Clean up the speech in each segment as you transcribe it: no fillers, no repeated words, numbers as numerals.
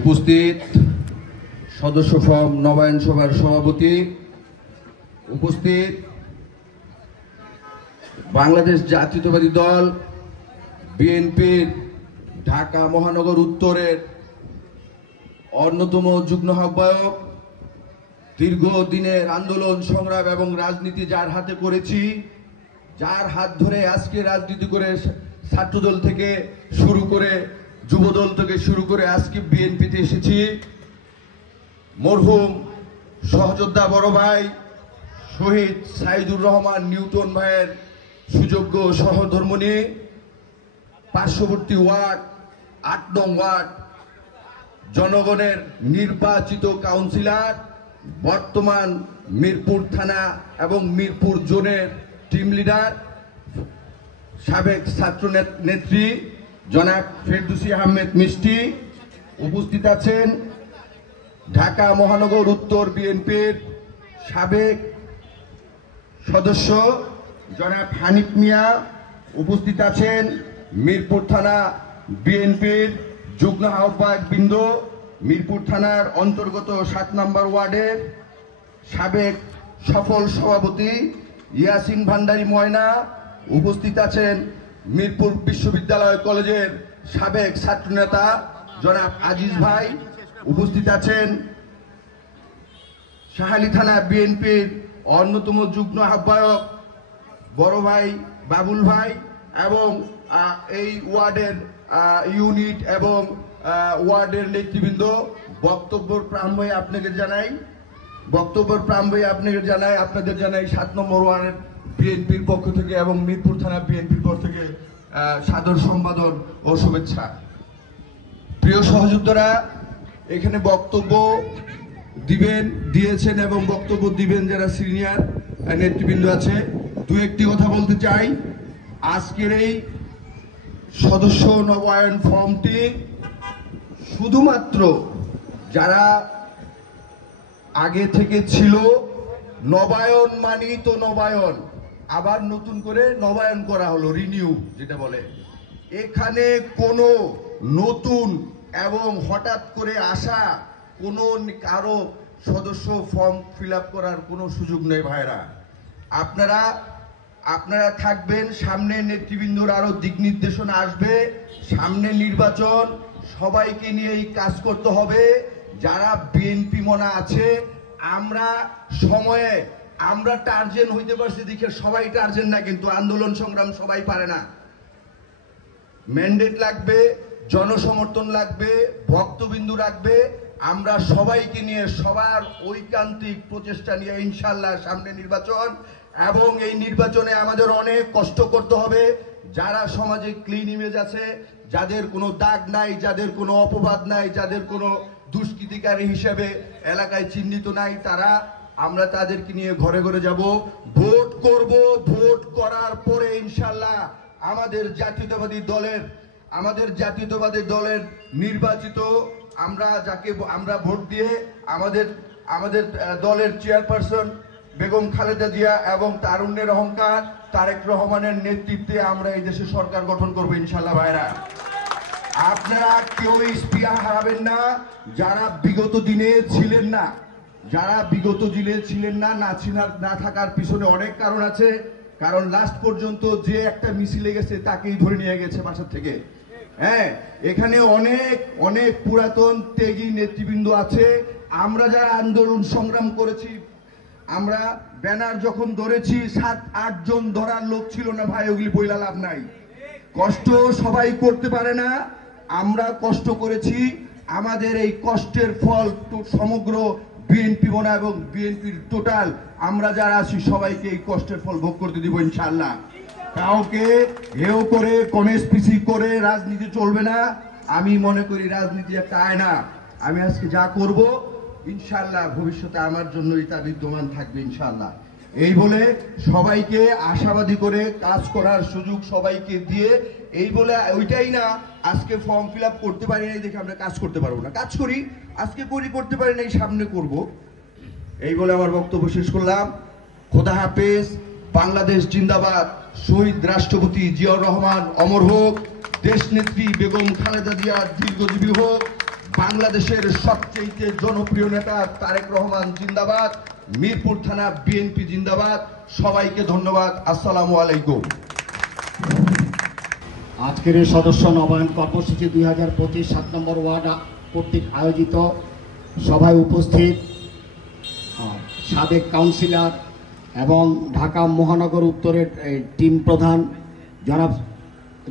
উপস্থিত সদস্য ফর্ম নবায়ন সভার সভাপতি, উপস্থিত বাংলাদেশ জাতীয়তাবাদী দল বিএনপির ঢাকা মহানগর উত্তরের অন্যতম যুগ্ম আহ্বায়ক, দীর্ঘদিনের আন্দোলন সংগ্রাম এবং রাজনীতি যার হাতে করেছি, যার হাত ধরে আজকে রাজনীতি করে ছাত্রদল থেকে শুরু করে যুবদল থেকে শুরু করে আজকে বিএনপিতে এসেছি, মরহুম সহযোদ্ধা বড় ভাই শহীদ সাইদুর রহমান নিউটন ভাইয়ের সুযোগ্য সহধর্মিণী, পার্শ্ববর্তী ওয়ার্ড ৮ নং ওয়ার্ড জনগণের নির্বাচিত কাউন্সিলর, বর্তমান মিরপুর থানা এবং মিরপুর জোনের টিম লিডার, সাবেক ছাত্র নেত্রী জনাব ফেরদৌসী আহমেদ মিষ্টি। উপস্থিত আছেন ঢাকা মহানগর উত্তর বিএনপির সাবেক সদস্য জনাব হানিফ মিয়া। উপস্থিত আছেন মিরপুর থানা বিএনপির যুগ্ম আহ্বায়ক বৃন্দ, মিরপুর থানার অন্তর্গত ৭ নম্বর ওয়ার্ডের সাবেক সফল সভাপতি ইয়াসিন ভান্ডারী ময়না। উপস্থিত আছেন মিরপুর বিশ্ববিদ্যালয় কলেজের সাবেক ছাত্রনেতা জনাব আজিজ ভাই। উপস্থিত আছেন শাহালী থানা বিএনপির অন্যতম যুগ্ম আহ্বায়ক বড় ভাই বাবুল ভাই এবং এই ওয়ার্ডের ইউনিট এবং ওয়ার্ডের নেতৃবৃন্দ। বক্তব্যের প্রারম্ভে আপনাদের জানাই আপনাদের ৭ নম্বর ওয়ার্ডের বিএনপির পক্ষ থেকে এবং মিরপুর থানা বিএনপির পক্ষ থেকে সাদর সম্বোধন ও শুভেচ্ছা। প্রিয় সহযোদ্ধারা, এখানে বক্তব্য দিয়েছেন এবং বক্তব্য দিবেন যারা সিনিয়র নেতৃবৃন্দ আছে। দু একটি কথা বলতে চাই। আজকের এই সদস্য নবায়ন ফর্মটি শুধুমাত্র যারা আগে থেকে ছিল, নবায়ন মানি তো নবায়ন, আবার নতুন করে নবায়ন করা হলো, রিনিউ যেটা বলে। এখানে কোনো নতুন এবং হঠাৎ করে আসা কোনো কারো সদস্য ফর্ম ফিল আপ করার কোনো সুযোগ নেই ভাইরা। আপনারা থাকবেন, সামনে নেতৃবৃন্দর আরো দিক নির্দেশনা আসবে, সামনে নির্বাচন, সবাইকে নিয়েই কাজ করতে হবে। যারা বিএনপি মনা আছে, আমরা টার্জেন হইতে পারছি দেখে সবাই টার্জেন না, কিন্তু আন্দোলন সংগ্রাম সবাই পারে না। ম্যান্ডেট লাগবে, জনসমর্থন লাগবে, ভক্তবিন্দু লাগবে। আমরা সবাইকে নিয়ে সবার ঐকান্তিক প্রচেষ্টা নিয়ে ইনশাল্লাহ সামনে নির্বাচন, এবং এই নির্বাচনে আমাদের অনেক কষ্ট করতে হবে। যারা সমাজে ক্লিন ইমেজ আছে, যাদের কোনো দাগ নাই, যাদের কোনো অপবাদ নাই, যাদের কোনো দুষ্কৃতিকারী হিসেবে এলাকায় চিহ্নিত নাই, আমরা তাদেরকে নিয়ে ঘরে ঘরে যাব, ভোট করব। ভোট করার পরে ইনশাল্লাহ আমাদের জাতীয়তাবাদী দলের নির্বাচিত যাকে আমরা ভোট দিয়ে আমাদের দলের চেয়ারপারসন বেগম খালেদা জিয়া এবং তারুণ্যের অহংকার তারেক রহমানের নেতৃত্বে আমরা এই দেশে সরকার গঠন করব ইনশাল্লাহ ভাইরা। আপনারা কেউ স্পৃহা হারাবেন না। যারা বিগত দিনে ছিলেন না, না থাকার পিছনে অনেক কারণ আছে। কারণ লাস্ট পর্যন্ত যে একটা মিছিলে গেছে তাকেই ধরে নিয়ে গেছে বাসা থেকে। হ্যাঁ, এখানে অনেক পুরাতন ত্যাগী নেতৃবৃন্দ আছে। আমরা যারা আন্দোলন সংগ্রাম করেছি, আমরা ব্যানার যখন ধরেছি 7-8 জন ধরার লোক ছিল না ভাই, ওগুলি বইলা লাভ নাই। কষ্ট সবাই করতে পারে না, আমরা কষ্ট করেছি। আমাদের এই কষ্টের ফল সমগ্র বিএনপি মনা এবং বিএনপির টোটাল আমরা যারা আছি সবাইকে এই কষ্টের ফল ভোগ করতে দিব ইনশাআল্লাহ। কাউকে হেও করে কনেসপিসি করে রাজনীতি চলবে না। আমি মনে করি রাজনীতি একটা আয়না। আমি আজকে যা করব ইনশাআল্লাহ ভবিষ্যতে আমার জন্যই তা বিদ্যমান থাকবে ইনশাআল্লাহ। এই বলে সবাইকে আশাবাদী করে কাজ করার সুযোগ সবাইকে দিয়ে, এই বলে ওইটাই না আজকে ফর্ম ফিল আপ করতে পারি নাই দেখে আমরা কাজ করতে পারবো না। কাজ করি, আজকে করতে পারি নাই, সামনে করব। এই বলে আমার বক্তব্য শেষ করলাম। খোদা হাফেজ। বাংলাদেশ জিন্দাবাদ। শহীদ রাষ্ট্রপতি জিয়াউর রহমান অমর হোক। দেশনেত্রী বেগম খালেদা জিয়া দীর্ঘজীবী হোক। বাংলাদেশের সবচেয়ে জনপ্রিয় নেতা তারেক রহমান জিন্দাবাদ, মিরপুর থানা বিএনপি জিন্দাবাদ। সবাইকে ধন্যবাদ। আসসালামু আলাইকুম। আজকের এই সদস্য নবায়ন কর্মসূচি 2025 7 নম্বর ওয়ার্ড কর্তৃক আয়োজিত সভায় উপস্থিত সাবেক কাউন্সিলর এবং ঢাকা মহানগর উত্তরের টিম প্রধান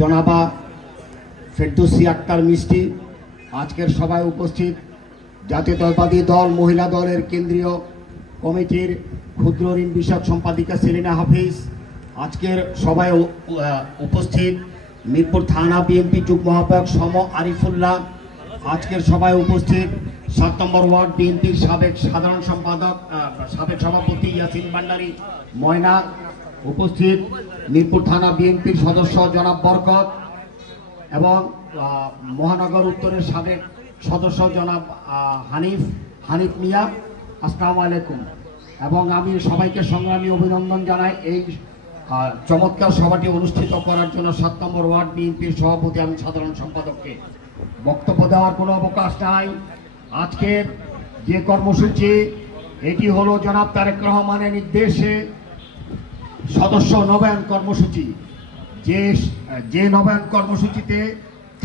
জনাবা ফেরদৌসী আক্তার মিষ্টি, আজকের সভায় উপস্থিত জাতীয়তাবাদী দল মহিলা দলের কেন্দ্রীয় কমিটির ক্ষুদ্র ঋণ বিষয়ক সম্পাদিকা সেলিনা হাফিজ, আজকের সভায় উপস্থিত মিরপুর থানা বিএনপি যুগ্ম আহ্বায়ক সম আরিফুল্লাহ, আজকের সভায় উপস্থিত 7 নম্বর ওয়ার্ড বিএনপির সাবেক সাধারণ সম্পাদক সাবেক সভাপতি ইয়াসিন ভান্ডারী ময়না, উপস্থিত মিরপুর থানা বিএনপির সদস্য জনাব বরকত এবং মহানগর উত্তরের সাবেক সদস্য জনাব হানিফ মিয়া। আসসালামু আলাইকুম। এবং আমি সবাইকে সংগ্রামী অভিনন্দন জানাই এই চমৎকার সভাটি অনুষ্ঠিত করার জন্য 7 নম্বর ওয়ার্ড বিএনপির সভাপতি আমি সাধারণ সম্পাদককে। বক্তব্য দেওয়ার কোনো অবকাশ নাই। আজকের যে কর্মসূচি এটি হলো জনাব তারেক রহমানের নির্দেশে সদস্য নবায়ন কর্মসূচি। যে নবায়ন কর্মসূচিতে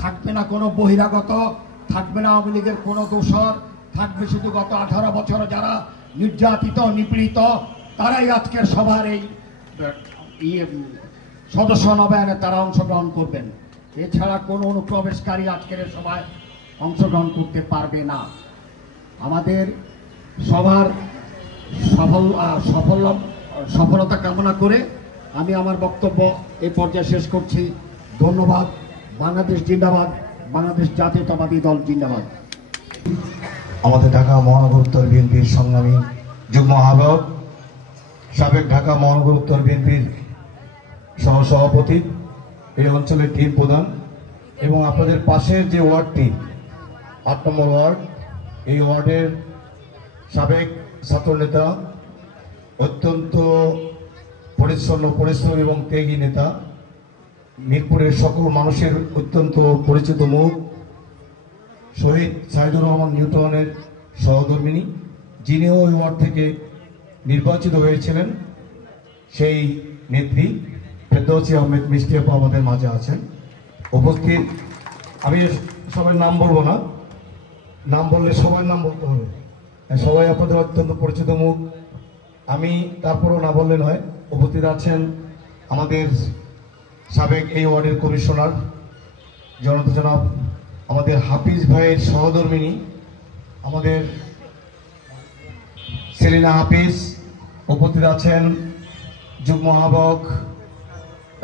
থাকবে না কোনো বহিরাগত, থাকবে না আওয়ামী লীগের কোনো দোষর, থাকবে শুধু গত 18 বছর যারা নির্যাতিত নিপীড়িত তারাই আজকের সভার এই সদস্য নবায়নে তারা অংশগ্রহণ করবেন। এছাড়া কোনো অনুপ্রবেশকারী আজকের সভায় অংশগ্রহণ করতে পারবে না। আমাদের সভার সফলতা কামনা করে আমি আমার বক্তব্য এই পর্যায়ে শেষ করছি। ধন্যবাদ। বাংলাদেশ জিন্দাবাদ, বাংলাদেশ জাতীয়তাবাদী দল জিন্দাবাদ। আমাদের ঢাকা মহানগর উত্তর বিএনপির সংগ্রামী যুগ্ম আহ্বায়ক, সাবেক ঢাকা মহানগর উত্তর বিএনপির সহসভাপতি, এই অঞ্চলের টিম প্রধান এবং আপনাদের পাশের যে ওয়ার্ডটি 8 নম্বর ওয়ার্ড, এই ওয়ার্ডের সাবেক ছাত্রনেতা, অত্যন্ত পরিশ্রমী এবং ত্যাগী নেতা, মিরপুরের সকল মানুষের অত্যন্ত পরিচিত মুখ, শহীদ সাইদুর রহমান নিউটনের সহধর্মিণী, যিনিও ওই ওয়ার্ড থেকে নির্বাচিত হয়েছিলেন, সেই নেত্রী ফেরদৌসী আহমেদ মিষ্টি আপা আমাদের মাঝে আছেন উপস্থিত। আমি সবার নাম বলবো না, নাম বললে সবার নাম বলতে হবে, সবাই আপনাদের অত্যন্ত পরিচিত মুখ। আমি তারপরও না বললে নয়, উপস্থিত আছেন আমাদের সাবেক এই ওয়ার্ডের কমিশনার জনাব আমাদের হাফিজ ভাইয়ের সহধর্মিণী আমাদের সেলিনা হাফিজ, উপস্থিত আছেন যুগ্ম আহ্বায়ক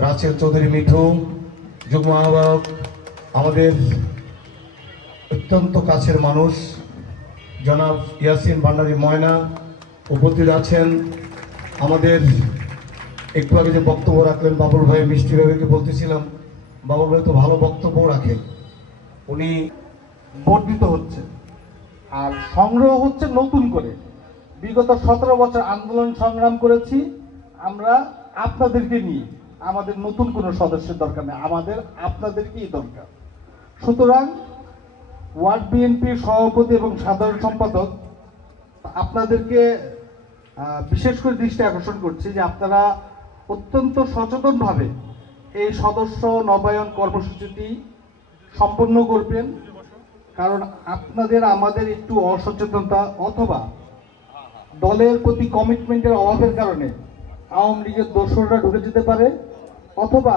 রাসেল চৌধুরী মিঠু, যুগ্ম আহ্বায়ক আমাদের অত্যন্ত কাছের মানুষ জনাব ইয়াসিন ভান্ডারী ময়না, উপস্থিত আছেন আমাদের একটু আগে যে বক্তব্য রাখলেন বাবুল ভাই, মিষ্টি ভাইকে বলতেছিলাম বাবুল ভাই তো ভালো বক্তব্য রাখেন, উনি বর্ধিত হচ্ছে আর সংগ্রহ হচ্ছে নতুন করে। বিগত 17 বছর আন্দোলন সংগ্রাম করেছি আমরা আপনাদেরকে নিয়ে, আমাদের নতুন কোনো সদস্যের দরকার নেই, আমাদের আপনাদেরকেই দরকার। সুতরাং ওয়ার্ড বিএনপির সভাপতি এবং সাধারণ সম্পাদক আপনাদেরকে বিশেষ করে দৃষ্টি আকর্ষণ করছি যে আপনারা অত্যন্ত সচেতনভাবে এই সদস্য নবায়ন কর্মসূচিটি সম্পন্ন করবেন। কারণ আপনাদের আমাদের একটু অসচেতনতা অথবা দলের প্রতি কমিটমেন্টের অভাবের কারণে আওয়ামী লীগের দোসররা ঢুকে যেতে পারে, অথবা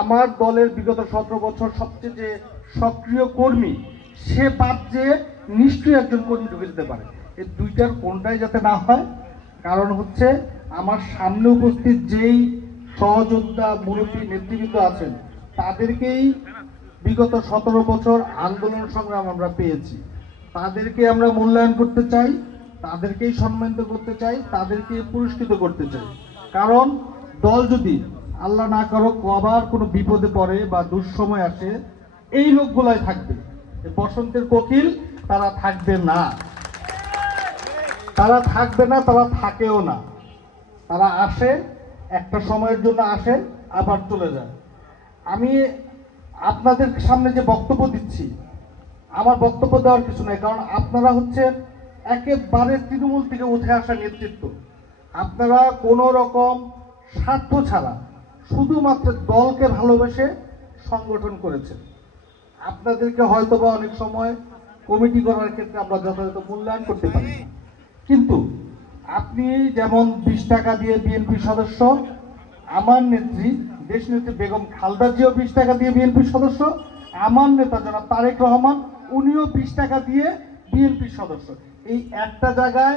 আমার দলের বিগত 17 বছর সবচেয়ে যে সক্রিয় কর্মী সে বাদ যে নিশ্চয়ই একজন কর্মী ঢুকে যেতে পারে। এই দুইটার কোনটাই যাতে না হয়, কারণ হচ্ছে আমার সামনে উপস্থিত যেই সহযোদ্ধা মুরব্বী নেতৃবৃন্দ আছেন তাদেরকেই বিগত 17 বছর আন্দোলন সংগ্রাম আমরা পেয়েছি, তাদেরকে আমরা মূল্যায়ন করতে চাই, তাদেরকেই সম্মানিত করতে চাই, তাদেরকে পুরস্কৃত করতে চাই। কারণ দল যদি আল্লাহ না করুক আবার কোনো বিপদে পড়ে বা দুঃসময় আসে, এই লোকগুলাই থাকবে। বসন্তের কোকিল তারা থাকবে না, তারা থাকবে না, তারা থাকেও না। তারা আসে, একটা সময়ের জন্য আসে, আবার চলে যায়। আমি আপনাদের সামনে যে বক্তব্য দিচ্ছি আমার বক্তব্য দেওয়ার কিছু নাই, কারণ আপনারা হচ্ছেন একেবারে তৃণমূল থেকে উঠে আসা নেতৃত্ব। আপনারা কোনো রকম স্বার্থ ছাড়া শুধুমাত্র দলকে ভালোবেসে সংগঠন করেছেন। আপনাদেরকে হয়তোবা অনেক সময় কমিটি করার ক্ষেত্রে আমরা যথাযথ মূল্যায়ন করতে পারি না, কিন্তু আপনি যেমন 20 টাকা দিয়ে বিএনপির সদস্য, আমার নেত্রী দেশনেত্রী বেগম খালেদা জিয়াও 20 টাকা দিয়ে বিএনপির সদস্য, আমার নেতা জনাব তারেক রহমান উনিও 20 টাকা দিয়ে বিএনপির সদস্য। এই একটা জায়গায়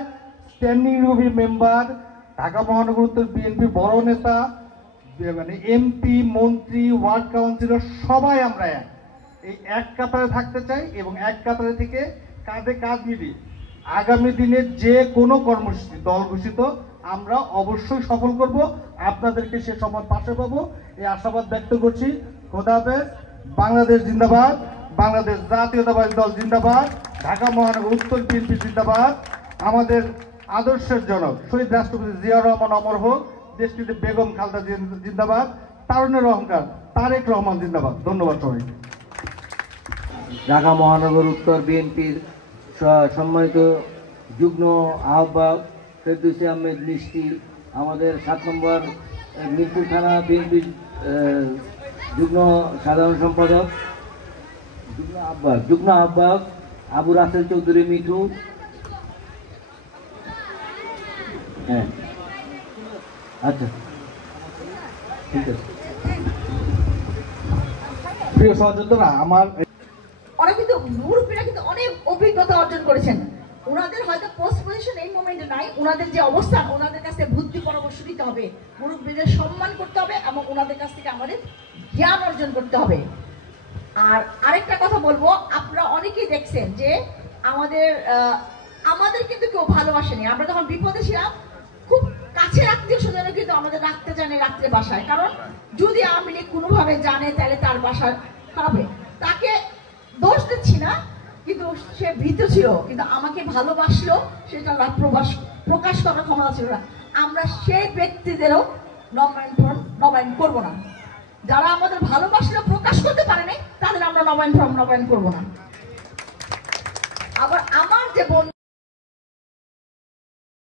স্ট্যান্ডিং কমিটির মেম্বার, ঢাকা মহানগর উত্তর বিএনপি বড় নেতা, মানে এমপি, মন্ত্রী, ওয়ার্ড কাউন্সিলর সবাই আমরা এই এক কাতারে থাকতে চাই এবং এক কাতারে থেকে কাঁধে কাঁধ মিলিয়ে আগামী দিনে যে কোনো কর্মসূচি দল ঘোষিত আমরা অবশ্যই সফল করব। আপনাদেরকে সে সময় পাশে পাবো এই আশাবাদ ব্যক্ত করছি। খোদা হাফেজ। বাংলাদেশ জিন্দাবাদ, বাংলাদেশ জাতীয়তাবাদী দল জিন্দাবাদ, ঢাকা মহানগর উত্তর বিএনপি জিন্দাবাদ। আমাদের আদর্শের জনক শহীদ রাষ্ট্রপতি জিয়াউর রহমান অমর হোক, দেশটিতে বেগম খালেদা জিয়া জিন্দাবাদ, তারুণের অহংকার তারেক রহমান জিন্দাবাদ। ধন্যবাদ সবাইকে। ঢাকা মহানগর উত্তর বিএনপির সম্মানিত যুগ্ম আহ্বায়ক ফেরদৌসী আহমেদ মিষ্টি, আমাদের 7 নম্বর মিরপুর থানা বিএনপির যুগ্ম সাধারণ সম্পাদক, যুগ্ম আহ্বায়ক আবু রাসেল চৌধুরী মিঠু। হ্যাঁ, আচ্ছা, ঠিক আছে। প্রিয় সহযোদ্ধারা, আমার ওরা কিন্তু মুরব্বীরা কিন্তু অনেক অভিজ্ঞতা অর্জন করেছেন। ওনাদের হয়তো পোস্ট পজিশন এই মোমেন্টে নাই, ওনাদের যে অবস্থান ওনাদের কাছে বুদ্ধি পরামর্শ দিতে হবে, মুরব্বীদের সম্মান করতে হবে এবং ওনাদের কাছ থেকে আমাদের জ্ঞান অর্জন করতে হবে। আর আরেকটা কথা বলবো, আপনারা অনেকেই দেখছেন যে আমাদের কিন্তু কেউ ভালোবাসেনি। আমরা যখন বিপদে ছিলাম খুব কাছের আত্মীয় স্বজনও কিন্তু আমাদের রাখতে জানে রাত্রে বাসায়, কারণ যদি আওয়ামী লীগ কোনোভাবে জানে তাহলে তার বাসা খারাপ হবে। তাকে দোষ দিচ্ছি না, কিন্তু সে ভীত ছিল, কিন্তু আমাকে ভালোবাসলো সেটা প্রকাশ করার ক্ষমতা ছিল না। আমরা সেই ব্যক্তিদেরও নবায়ন করবো না। যারা আমাদের ভালোবাসলো প্রকাশ করতে পারেনি তাদের আমরা নবায়ন করবো না। আবার আমার যে বন্ধু